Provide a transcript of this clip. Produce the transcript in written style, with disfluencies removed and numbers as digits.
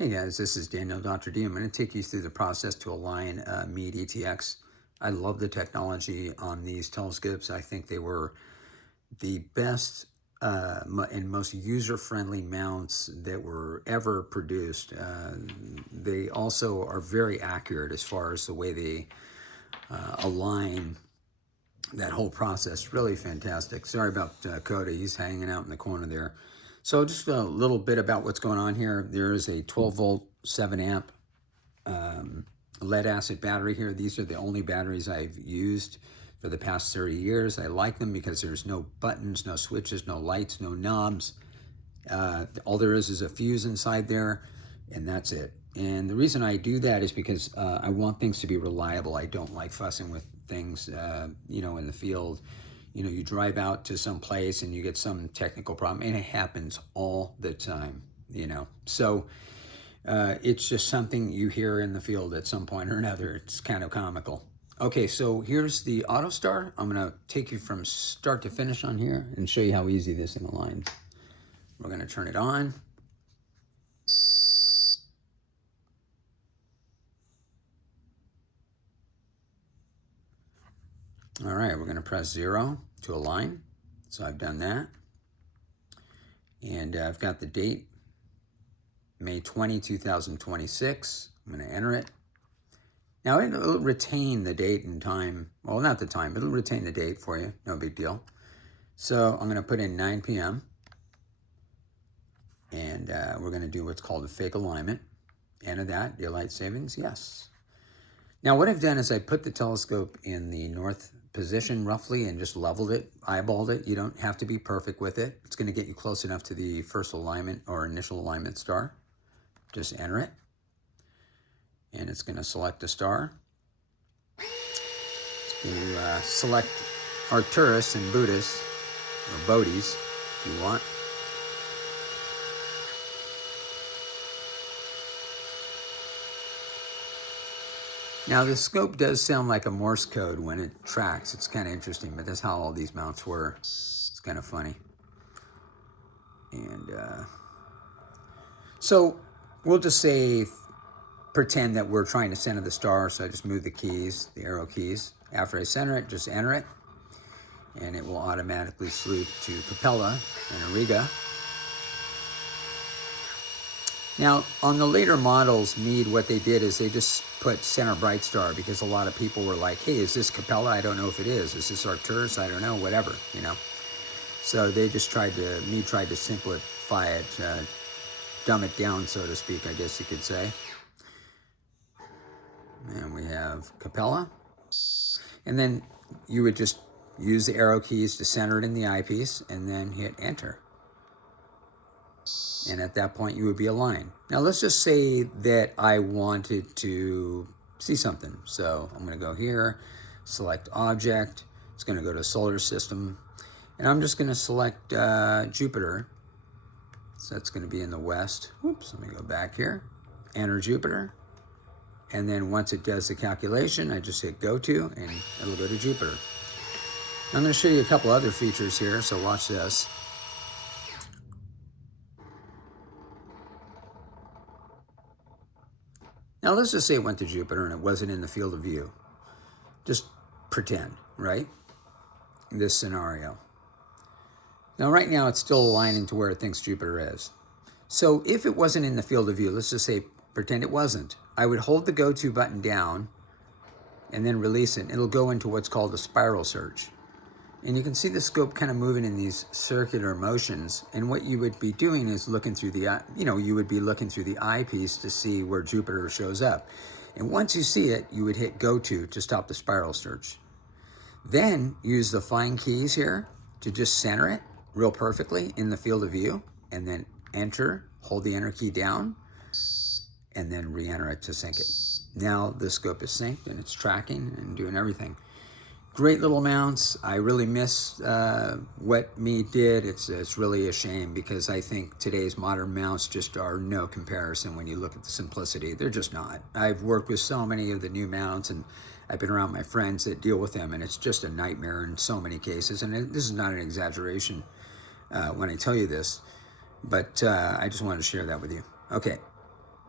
Hey guys, this is Daniel, Dr. D. I'm going to take you through the process to align Meade ETX. I love the technology on these telescopes. I think they were the best and most user-friendly mounts that were ever produced. They also are very accurate as far as the way they align that whole process. Really fantastic. Sorry about Coda, he's hanging out in the corner there. So just a little bit about what's going on here. There is a 12 volt, 7 amp lead acid battery here. These are the only batteries I've used for the past 30 years. I like them because there's no buttons, no switches, no lights, no knobs. All there is a fuse inside there, and that's it. And the reason I do that is because I want things to be reliable. I don't like fussing with things, in the field. You drive out to some place and you get some technical problem, and it happens all the time, So it's just something you hear in the field at some point or another. It's kind of comical. Okay, so here's the auto start. I'm gonna take you from start to finish on here and show you how easy this thing aligns. We're gonna turn it on. All right, we're gonna press 0 to align. So I've done that. And I've got the date, May 20, 2026. I'm gonna enter it. Now it'll retain the date and time. Well, not the time, but it'll retain the date for you. No big deal. So I'm gonna put in 9 p.m. And we're gonna do what's called a fake alignment. Enter that, daylight savings, yes. Now what I've done is I put the telescope in the north position roughly and just leveled it, eyeballed it. You don't have to be perfect with it. It's gonna get you close enough to the first alignment or initial alignment star. Just enter it. And it's gonna select a star. It's gonna select Arcturus and Buddhist, or Bodhis, if you want. Now the scope does sound like a Morse code when it tracks. It's kind of interesting, but that's how all these mounts were. It's kind of funny. And so we'll just say, pretend that we're trying to center the star. So I just move the keys, the arrow keys. After I center it, just enter it. And it will automatically salute to Capella and Auriga. Now, on the later models, Meade, what they did is they just put center bright star because a lot of people were like, hey, is this Capella? I don't know if it is. Is this Arcturus? I don't know, whatever, So they just Meade tried to simplify it, dumb it down, so to speak, I guess you could say. And we have Capella. And then you would just use the arrow keys to center it in the eyepiece and then hit enter. And at that point, you would be aligned. Now, let's just say that I wanted to see something. So I'm going to go here, select object. It's going to go to solar system. And I'm just going to select Jupiter. So that's going to be in the west. Oops, let me go back here. Enter Jupiter. And then once it does the calculation, I just hit go to, and it'll go to Jupiter. I'm going to show you a couple other features here, so watch this. Now let's just say it went to Jupiter and it wasn't in the field of view. Just pretend, right? This scenario. Now right now it's still aligning to where it thinks Jupiter is. So if it wasn't in the field of view, let's just say pretend it wasn't. I would hold the go to button down and then release it. It'll go into what's called a spiral search. And you can see the scope kind of moving in these circular motions. And what you would be doing is looking through the, you would be looking through the eyepiece to see where Jupiter shows up. And once you see it, you would hit go to stop the spiral search. Then use the fine keys here to just center it real perfectly in the field of view. And then enter, hold the enter key down, and then re-enter it to sync it. Now the scope is synced and it's tracking and doing everything. Great little mounts. I really miss what Meade did. It's really a shame because I think today's modern mounts just are no comparison when you look at the simplicity. They're just not. I've worked with so many of the new mounts and I've been around my friends that deal with them, and it's just a nightmare in so many cases. And this is not an exaggeration when I tell you this, but I just wanted to share that with you. Okay.